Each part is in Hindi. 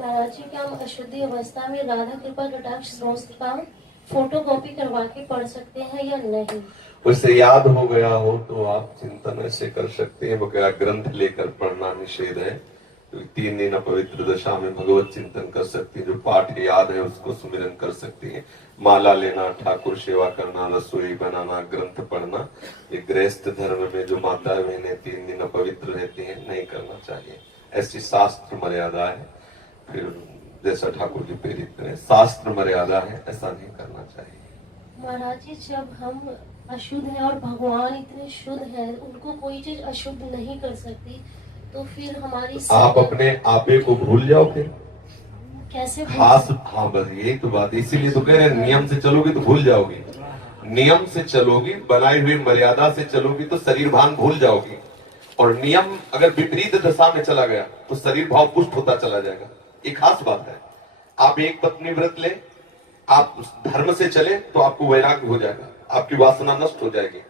महाराज जी, क्या हम अशुद्धि अवस्था में राधा कृपा कटाक्ष स्तोत्र का फोटो कॉपी करवा के पढ़ सकते हैं या नहीं? उसे याद हो गया हो तो आप चिंतन ऐसे कर सकते हैं, वगैरह ग्रंथ लेकर पढ़ना निषेध है। तो 3 दिन अपवित्र दशा में भगवत चिंतन कर सकते हैं, जो पाठ याद है उसको सुमिरन कर सकते हैं। माला लेना, ठाकुर सेवा करना, रसोई बनाना, ग्रंथ पढ़ना, ये गृहस्थ धर्म में जो माता बहनें 3 दिन अपवित्र रहती हैं नहीं करना चाहिए। ऐसी शास्त्र मर्यादा है। फिर जैसा ठाकुर जी प्रेरित करें, शास्त्र मर्यादा है, ऐसा नहीं करना चाहिए। महाराज जी, जब हम अशुद्ध हैं और भगवान इतने शुद्ध हैं, उनको कोई चीज अशुद्ध नहीं कर सकती, तो फिर हमारी आप अपने आपे को भूल जाओ फिर कैसे? हाँ बस यही तो बात, इसीलिए तो कह रहे हैं नियम से चलोगी तो भूल जाओगी। नियम से चलोगी, बनाई हुई मर्यादा से चलोगी तो शरीर भान भूल जाओगी। और नियम अगर विपरीत दशा में चला गया तो शरीर भाव पुष्ट होता चला जाएगा। एक खास बात है, आप एक पत्नी व्रत ले, आप धर्म से चले तो आपको वैराग्य हो जाएगा, आपकी वासना नष्ट हो जाएगी।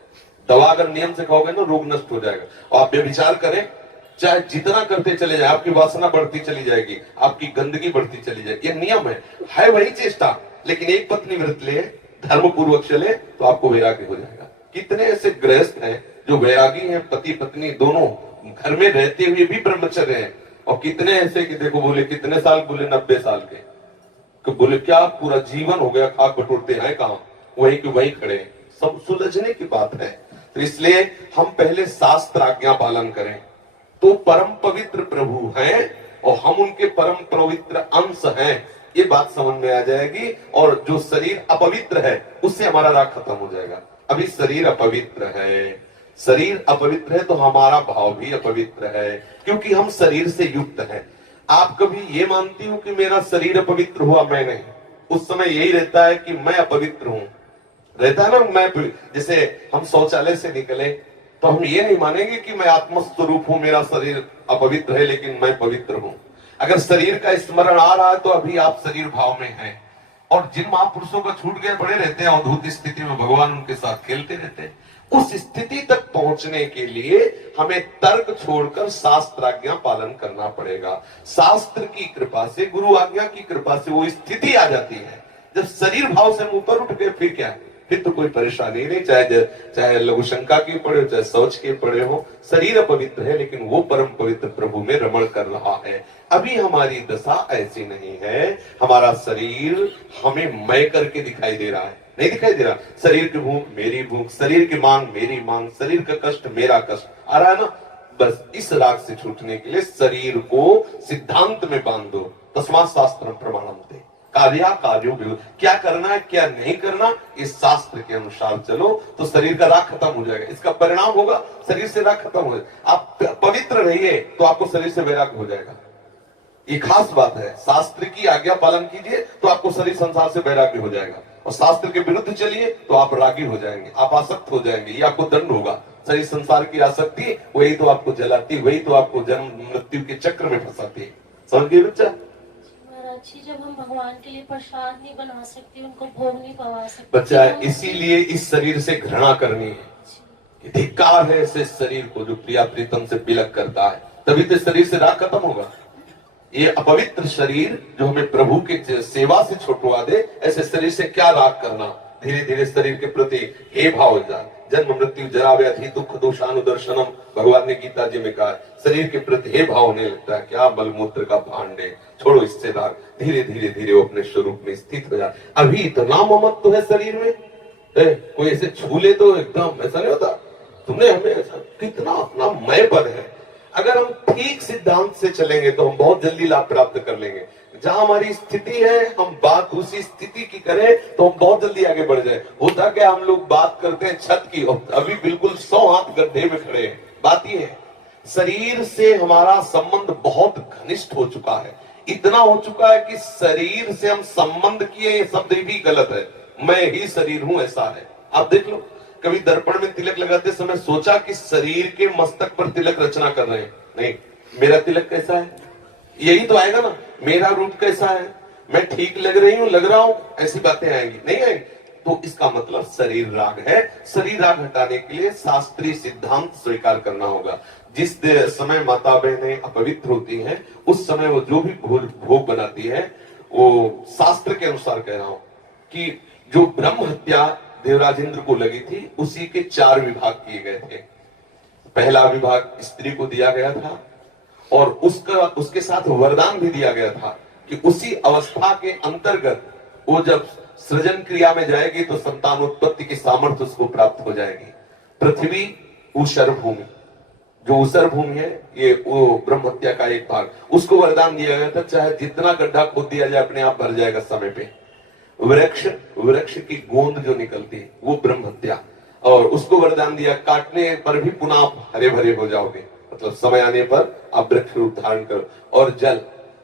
दवा अगर नियम से खाओगे ना, रोग नष्ट हो जाएगा। और आप व्यभिचार करें, चाहे जितना करते चले जाए, आपकी वासना बढ़ती चली जाएगी, आपकी गंदगी बढ़ती चली जाएगी। ये नियम है वही चेष्टा। लेकिन एक पत्नी व्रत ले, धर्म पूर्वक चले तो आपको वैराग्य हो जाएगा। कितने ऐसे गृहस्थ हैं जो वैरागी हैं, पति पत्नी दोनों घर में रहते हुए भी ब्रह्मचर्य हैं। और कितने ऐसे कि देखो, बोले कितने साल, बोले 90 साल के, तो बोले क्या पूरा जीवन हो गया, खाक बटोरते हैं कहां, वही के वही खड़े। सब सुलझने की बात है। तो इसलिए हम पहले शास्त्र आज्ञा पालन करें तो परम पवित्र प्रभु हैं और हम उनके परम पवित्र अंश हैं, ये बात समझ में आ जाएगी। और जो शरीर अपवित्र है उससे हमारा राग खत्म हो जाएगा। अभी शरीर अपवित्र है, शरीर अपवित्र है तो हमारा भाव भी अपवित्र है, क्योंकि हम शरीर से युक्त हैं। आप कभी ये मानती हो कि मेरा शरीर अपवित्र हुआ? मैं नहीं। उस समय यही रहता है कि मैं अपवित्र हूं, रहता है ना। मैं जैसे हम शौचालय से निकले तो हम ये नहीं मानेंगे कि मैं आत्मस्वरूप हूं, मेरा शरीर अपवित्र है लेकिन मैं पवित्र हूं। अगर शरीर का स्मरण आ रहा है तो अभी आप शरीर भाव में हैं। और जिन महापुरुषों का छूट गए पड़े रहते हैं अवधूत स्थिति में, भगवान उनके साथ खेलते रहते हैं। उस स्थिति तक पहुंचने के लिए हमें तर्क छोड़कर शास्त्र आज्ञा पालन करना पड़ेगा। शास्त्र की कृपा से, गुरु आज्ञा की कृपा से वो स्थिति आ जाती है जब शरीर भाव से ऊपर उठ गए, फिर क्या है, फिर तो कोई परेशानी नहीं। चाहे लघु शंका की पड़े हो, चाहे शौच के पड़े हो, शरीर अपवित्र है लेकिन वो परम पवित्र प्रभु में रमण कर रहा है। अभी हमारी दशा ऐसी नहीं है। हमारा शरीर हमें मैं करके दिखाई दे रहा है, नहीं दिखाई दे रहा। शरीर की भूख मेरी भूख, शरीर की मांग मेरी मांग, शरीर का कष्ट मेरा कष्ट आ रहा है ना। बस इस राग से छूटने के लिए शरीर को सिद्धांत में बांध दो। तस्मात् शास्त्रम प्रमाणन्ते, कार्यो क्या करना है क्या नहीं करना, इस शास्त्र के अनुसार चलो तो शरीर का राग खत्म हो जाएगा। इसका परिणाम होगा शरीर से राग खत्म हो जाएगा। आप पवित्र रहिए तो आपको शरीर से वैराग्य हो जाएगा। ये खास बात है। शास्त्र की आज्ञा पालन कीजिए तो आपको शरीर संसार से वैराग्य हो जाएगा। और शास्त्र के विरुद्ध चलिए तो आप रागी हो जाएंगे, आप आसक्त हो जाएंगे, ये आपको दंड होगा। शरीर संसार की आसक्ति वही तो आपको जलाती, वही तो आपको जन्म मृत्यु के चक्र में फंसाती है। समझ गए बच्चा? जब हम भगवान के लिए प्रसाद नहीं बना सकते, उनको भोग नहीं पवा सकते बच्चा, इसीलिए इस शरीर से घृणा करनी है। धिक्कार है ऐसे शरीर को जो प्रिया प्रीतम से बिलक करता है, तभी तो शरीर से राग खत्म होगा। ये अपवित्र शरीर जो हमें प्रभु की सेवा से छुटवा दे, ऐसे शरीर से क्या राग करना। धीरे धीरे शरीर के प्रति हे भाव हो जाए। जन्म मृत्यु जरा व्याधि दुख दोषानुदर्शनम, भगवान ने गीता जी में कहा। शरीर के प्रति हे भाव होने लगता है, क्या मलमूत्र का भांड है, छोड़ो इससे राग। धीरे धीरे धीरे वो अपने स्वरूप में स्थित हो जाए। अभी इतना ममत्व है शरीर में, कोई ऐसे छू ले तो एकदम ऐसा नहीं होता। तुमने हमें ऐसा कितना अपना मय पद है। अगर हम ठीक सिद्धांत से चलेंगे तो हम बहुत जल्दी लाभ प्राप्त कर लेंगे। जहां हमारी स्थिति है हम बात उसी स्थिति की करें तो हम बहुत जल्दी आगे बढ़ जाए। होता क्या, हम लोग बात करते हैं छत की, अभी बिल्कुल 100 हाथ गड्ढे में खड़े हैं। बात ये है, शरीर से हमारा संबंध बहुत घनिष्ठ हो चुका है। इतना हो चुका है कि शरीर से हम संबंध किए, ये शब्द भी गलत है। मैं ही शरीर हूं ऐसा है। आप देख लो, कभी दर्पण में तिलक लगाते समय सोचा कि शरीर के मस्तक पर तिलक रचना कर रहे हैं? नहीं। मेरा तिलक कैसा है, यही तो आएगा ना। मेरा रूप कैसा है, मैं ठीक लग रही हूं, लग रहा हूं, ऐसी बातें आएंगी नहीं आएंगी। तो इसका मतलब शरीर राग है। शरीर राग हटाने के लिए शास्त्रीय सिद्धांत स्वीकार करना होगा। जिस समय माता बहनें अपवित्र होती हैं, उस समय वो जो भी भोग बनाती है, वो शास्त्र के अनुसार कह रहा हूं कि जो ब्रह्म हत्या देवराज इंद्र को लगी थी, उसी के 4 विभाग किए गए थे। पहला विभाग स्त्री को दिया गया था और उसके साथ वरदान भी दिया गया था कि उसी अवस्था के अंतर्गत वो जब सृजन क्रिया में जाएगी तो संतानोत्पत्ति की सामर्थ्य उसको प्राप्त हो जाएगी। पृथ्वी ऊषर भूमि, जो ऊषर भूमि है, ये वो ब्रह्म हत्या का एक भाग, उसको वरदान दिया गया था, चाहे जितना गड्ढा खोद दिया जाए अपने आप भर जाएगा समय पे। वृक्ष की गोंद जो निकलती है वो ब्रह्म हत्या, और उसको वरदान दिया काटने पर भी पुनः आप हरे भरे हो जाओगे, मतलब समय आने पर आप वृक्ष रूप धारण करो। और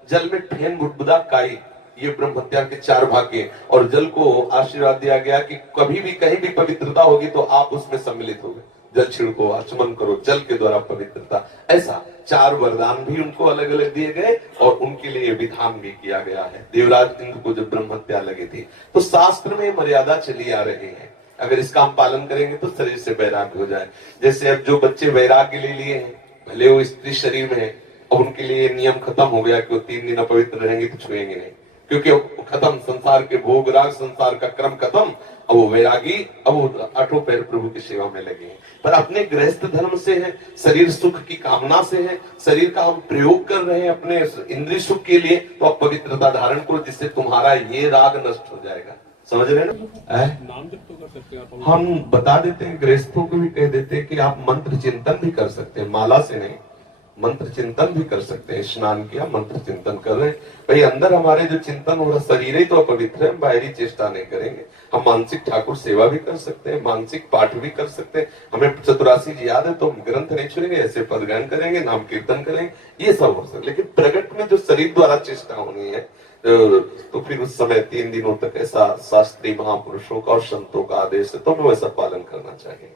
जल में फेन बुदबुदा काई, ये ब्रह्म हत्या के 4 भाग के। और जल को आशीर्वाद दिया गया कि कभी भी कहीं भी पवित्रता होगी तो आप उसमें सम्मिलित होगे, जल छिड़को, आचमन करो, जल के द्वारा पवित्रता। ऐसा 4 वरदान भी उनको अलग अलग दिए गए और उनके लिए विधान भी किया गया है। देवराज इंद्र को जब ब्रह्म हत्या लगी थी तो शास्त्र में मर्यादा चली आ रही है, अगर इसका हम पालन करेंगे तो शरीर से वैराग्य हो जाए। जैसे अब जो बच्चे वैराग्य ले लिए हैं, भले वो स्त्री शरीर में है, अब उनके लिए नियम खत्म हो गया कि वो 3 दिन अपवित्र रहेंगे तो छुएंगे नहीं, क्योंकि खत्म संसार के भोग राग, संसार का क्रम खत्म। अब वो वैरागी, अब वो आठों पैर प्रभु की सेवा में लगे हैं। पर अपने गृहस्थ धर्म से है, शरीर सुख की कामना से है, शरीर का हम प्रयोग कर रहे हैं अपने इंद्रिय सुख के लिए, तो आप पवित्रता धारण करो, जिससे तुम्हारा ये राग नष्ट हो जाएगा। समझ रहे हैं ना? नाम जप तो कर सकते हैं हम बता देते हैं, गृहस्थों को भी कह देते हैं कि आप मंत्र चिंतन भी कर सकते हैं, माला से नहीं, मंत्र चिंतन भी कर सकते हैं। स्नान किया, मंत्र चिंतन कर रहे हैं, भाई अंदर हमारे जो चिंतन हो रहा, शरीर ही तो अपवित्र है, हम बाहरी चेष्टा नहीं करेंगे। हम मानसिक ठाकुर सेवा भी कर सकते हैं, मानसिक पाठ भी कर सकते हैं। हमें 84 जी याद है तो हम ग्रंथ नहीं छुएंगे, ऐसे पदगान करेंगे, नाम कीर्तन करेंगे, ये सब हो सकता है। लेकिन प्रगट में जो शरीर द्वारा चेष्टा होनी है, तो फिर उस समय 3 दिनों तक ऐसा शास्त्रीय महापुरुषों का और संतों का आदेश है, तो हमें वैसा पालन करना चाहिए।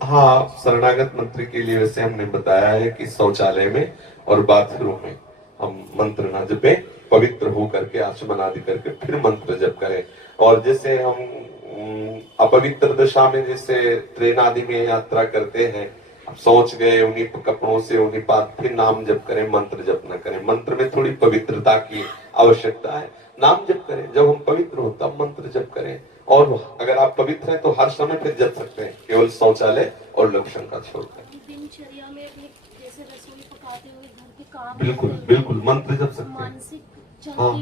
हाँ, शरणागत मंत्री के लिए वैसे हमने बताया है कि शौचालय में और बाथरूम में हम मंत्र ना जपे, पवित्र हो करके आचमन आदि करके फिर मंत्र जप करें। और जैसे हम अपवित्र दशा में जैसे ट्रेन आदि में यात्रा करते हैं, सोच गए उन्हीं कपड़ों से, उन्हीं बात, फिर नाम जप करें, मंत्र जप न करें। मंत्र में थोड़ी पवित्रता की आवश्यकता है, नाम जप करें। जब हम पवित्र हो तब मंत्र जप करें, और अगर आप पवित्र हैं तो हर समय फिर जप सकते हैं, केवल शौचालय और लक्षण का छोड़कर। दिनचर्या में जैसे रसोई पकाते हुए घर के काम, बिल्कुल बिल्कुल मंत्र जप सकते हैं। मानसिक हाँ,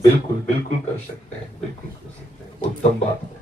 बिल्कुल बिल्कुल कर सकते हैं, बिल्कुल कर सकते हैं, उत्तम बात है।